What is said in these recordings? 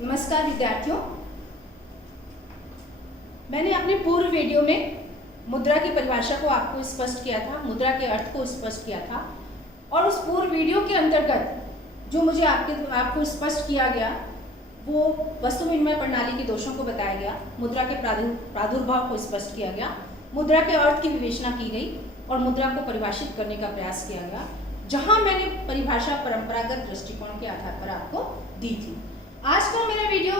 नमस्कार विद्यार्थियों, मैंने अपने पूर्व वीडियो में मुद्रा की परिभाषा को आपको स्पष्ट किया था, मुद्रा के अर्थ को स्पष्ट किया था और उस पूर्व वीडियो के अंतर्गत जो मुझे आपको स्पष्ट किया गया वो वस्तु विनिमय प्रणाली के दोषों को बताया गया, मुद्रा के प्रादुर्भाव को स्पष्ट किया गया, मुद्रा के अर्थ की विवेचना की गई और मुद्रा को परिभाषित करने का प्रयास किया गया, जहां मैंने परिभाषा परंपरागत दृष्टिकोण के आधार पर आपको दी थी। आज का मेरा वीडियो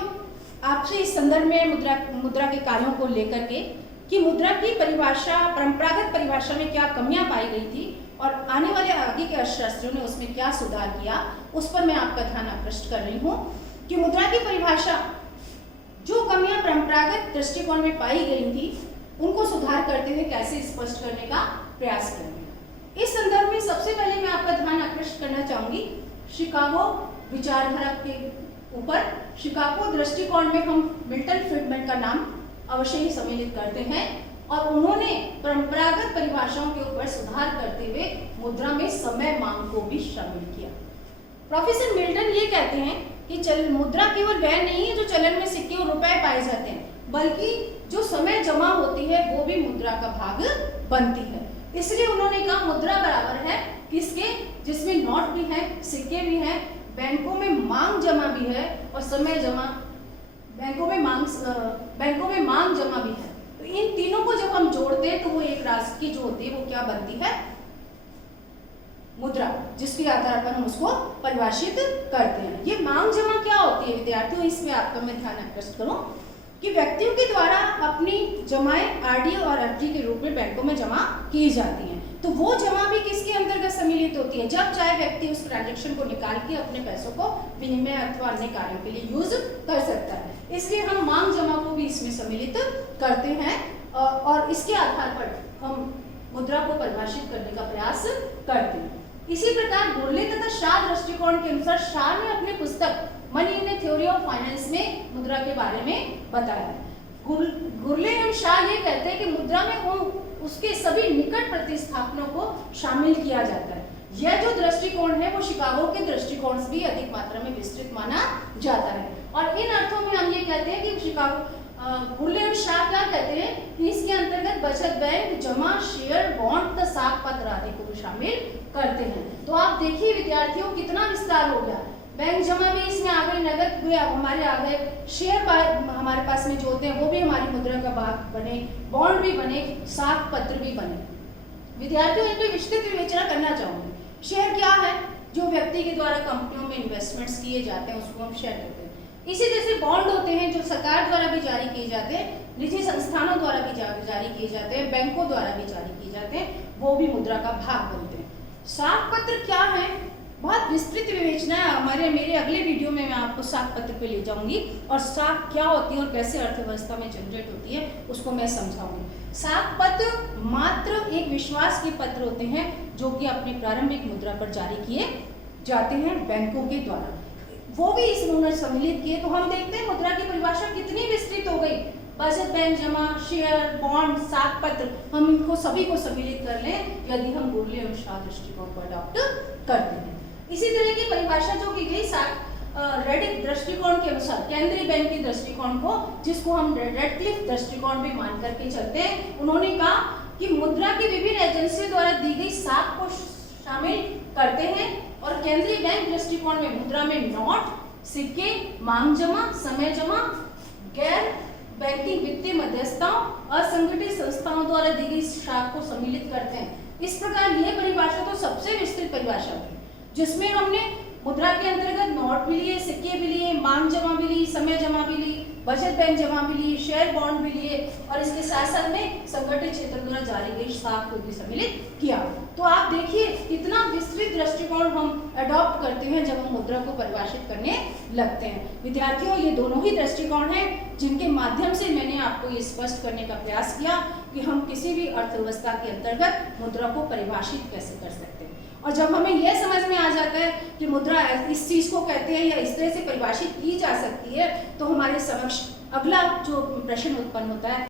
आपसे इस संदर्भ में मुद्रा के कार्यों को लेकर के कि मुद्रा की परिभाषा परंपरागत परिभाषा में क्या कमियां पाई गई थी और आने वाले आगे के अर्थशास्त्रियों ने उसमें क्या सुधार किया, उस पर मैं आपका ध्यान आकृष्ट कर रही हूँ कि मुद्रा की परिभाषा जो कमियां परंपरागत दृष्टिकोण में पाई गई थी उनको सुधार करते हुए कैसे स्पष्ट करने का प्रयास करेंगे। इस संदर्भ में सबसे पहले मैं आपका ध्यान आकृष्ट करना चाहूंगी शिकागो विचारधारा के ऊपर। शिकागो दृष्टिकोण में हम मिल्टन फ्रीडमैन का नाम अवश्य ही सम्मिलित करते हैं और उन्होंने परंपरागत परिभाषाओं के ऊपर सुधार करते हुए मुद्रा में समय मांग को भी शामिल किया। प्रोफेसर मिल्टन ये कहते हैं कि मुद्रा केवल वह नहीं है जो चलन में सिक्के और रुपए पाए जाते हैं, बल्कि जो समय जमा होती है वो भी मुद्रा का भाग बनती है। इसलिए उन्होंने कहा मुद्रा बराबर है किसके, जिसमें नोट भी है, सिक्के भी हैं, बैंकों में मांग जमा भी है और समय जमा, बैंकों में मांग जमा भी है। तो इन तीनों को जब हम जोड़ते हैं तो वो एक राष्ट्र की जो होती है वो क्या बनती है, मुद्रा, जिसके आधार पर हम उसको परिभाषित करते हैं। ये मांग जमा क्या होती है विद्यार्थियों, इसमें आपका मैं ध्यान आकृष्ट करूं कि व्यक्तियों के द्वारा अपनी जमाएं आरडी और एफडी के रूप में बैंकों में जमा की जाती हैं। तो वो जमा भी किसके अंतर्गत सम्मिलित होती है, जब चाहे व्यक्ति उस ट्रांजैक्शन को निकाल के अपने पैसों को विनिमय अथवा अन्य कार्यों के लिए यूज कर सकता है। इसलिए हम मांग जमा को भी इसमें सम्मिलित करते हैं और इसके आधार पर हम मुद्रा को परिभाषित करने का प्रयास करते हैं। इसी प्रकार गुरले तथा शाह दृष्टिकोण के अनुसार शाह ने अपने पुस्तक money in the theory of finance में मुद्रा के बारे में बताया। गुरले एवं शाह ये कहते हैं कि मुद्रा में उसके सभी निकट प्रतिस्थापनों को शामिल किया जाता है। यह जो दृष्टिकोण है वो शिकागो के दृष्टिकोण से भी अधिक मात्रा में विस्तृत माना जाता है और इन अर्थों में हम ये कहते हैं कि गुरले एवं शाह क्या कहते हैं कि इसके अंतर्गत बचत बैंक, जमा, शेयर, बॉन्ड, साख पत्र आदि को भी शामिल करते हैं। तो आप देखिए विद्यार्थियों कितना विस्तार हो गया, बैंक जमा भी इसमें आ गए, नगद भी हमारे आ गए, शेयर हमारे पास में जो होते हैं वो भी हमारी मुद्रा का भाग बने, बॉन्ड भी बने, साख पत्र भी बने। विद्यार्थियों इन पर विस्तृत विवेचना करना चाहूंगी। शेयर क्या है, जो व्यक्ति के द्वारा कंपनियों में इन्वेस्टमेंट्स किए जाते हैं उसको हम शेयर कहते हैं। इसी जैसे बॉन्ड होते हैं जो सरकार द्वारा भी जारी किए जाते हैं, निजी संस्थानों द्वारा भी जारी किए जाते हैं, बैंकों द्वारा भी जारी किए जाते हैं, वो भी मुद्रा का भाग बनते हैं। साख पत्र क्या है, बहुत विस्तृत विवेचना है, मेरे अगले वीडियो में मैं आपको साख पत्र पे ले जाऊंगी और साख क्या होती है और कैसे अर्थव्यवस्था में जनरेट होती है उसको मैं समझाऊंगी। साख पत्र मात्र एक विश्वास के पत्र होते हैं जो कि अपनी प्रारंभिक मुद्रा पर जारी किए जाते हैं बैंकों के द्वारा, वो भी इसमें सम्मिलित किए। तो हम देखते हैं मुद्रा की परिभाषा कितनी विस्तृत हो गई, बचत बैंक, जमा, शेयर, बॉन्ड, साख पत्र, हम इनको सभी को सम्मिलित कर लें यदि हम गुरले एवं शाह दृष्टिकोण को अडॉप्ट करते हैं। इसी तरह की परिभाषा जो की गई रेडिक दृष्टिकोण के अनुसार केंद्रीय बैंक के दृष्टिकोण को, जिसको हम रेडक्लिफ दृष्टिकोण भी मान करके चलते हैं, उन्होंने कहा कि मुद्रा की विभिन्न एजेंसियों द्वारा दी गई साख को शामिल करते हैं और केंद्रीय बैंक दृष्टिकोण में मुद्रा में नोट, सिक्के, मांग जमा, समय जमा, गैर बैंकिंग वित्तीय मध्यस्थताओं, असंगठित संस्थाओं द्वारा दी गई साख को सम्मिलित करते हैं। इस प्रकार यह परिभाषा तो सबसे विस्तृत परिभाषा है जिसमें हमने मुद्रा के अंतर्गत नोट भी लिए, सिक्के भी लिए, मांग जमा भी ली, समय जमा भी ली, बचत बैंक जमा भी ली, शेयर बॉन्ड भी लिए और इसके साथ साथ में संगठित क्षेत्र द्वारा जारी गई साख को भी सम्मिलित किया। तो आप देखिए कितना विस्तृत दृष्टिकोण हम अडॉप्ट करते हैं जब हम मुद्रा को परिभाषित करने लगते हैं। विद्यार्थियों ये दोनों ही दृष्टिकोण हैं जिनके माध्यम से मैंने आपको ये स्पष्ट करने का प्रयास किया कि हम किसी भी अर्थव्यवस्था के अंतर्गत मुद्रा को परिभाषित कैसे कर सकते हैं। और जब हमें यह समझ में आ जाता है कि मुद्रा इस चीज को कहते हैं या इस तरह से परिभाषित की जा सकती है तो हमारे समक्ष अगला जो प्रश्न उत्पन्न होता है